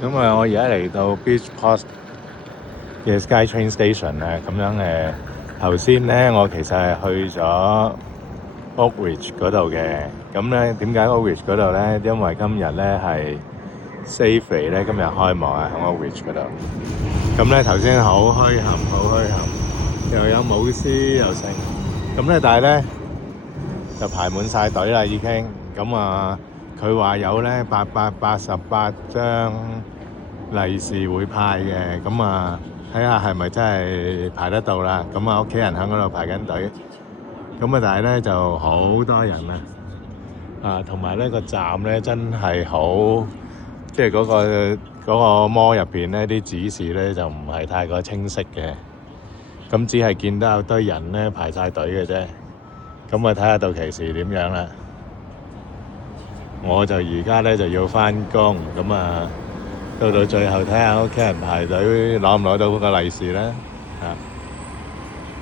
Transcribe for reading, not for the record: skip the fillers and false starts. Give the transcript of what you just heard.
咁我而家嚟到 Beachport 嘅 SkyTrain Station 咧，咁樣頭先咧我其實係去咗 Oakridge 嗰度嘅。咁咧點解 Oakridge 嗰度咧？因為今日咧係 Safeway 咧今日開幕啊，喺 Oakridge 嗰度。咁咧頭先好墟冚，又有舞獅又剩。咁咧但係咧就排滿晒隊啦已經。咁佢話有咧888張利是會派嘅，咁睇下係咪真係排得到啦。咁屋企人喺嗰度排緊隊，咁但係咧就好多人同埋呢個站咧真係好，即係嗰個 mall 入邊咧啲指示咧就唔係太過清晰嘅，咁只係見到有堆人咧排晒隊嘅啫。咁睇下到期時點樣啦。我就而家咧就要返工，咁到最後睇下屋企人排隊攞唔攞到嗰個利是啦。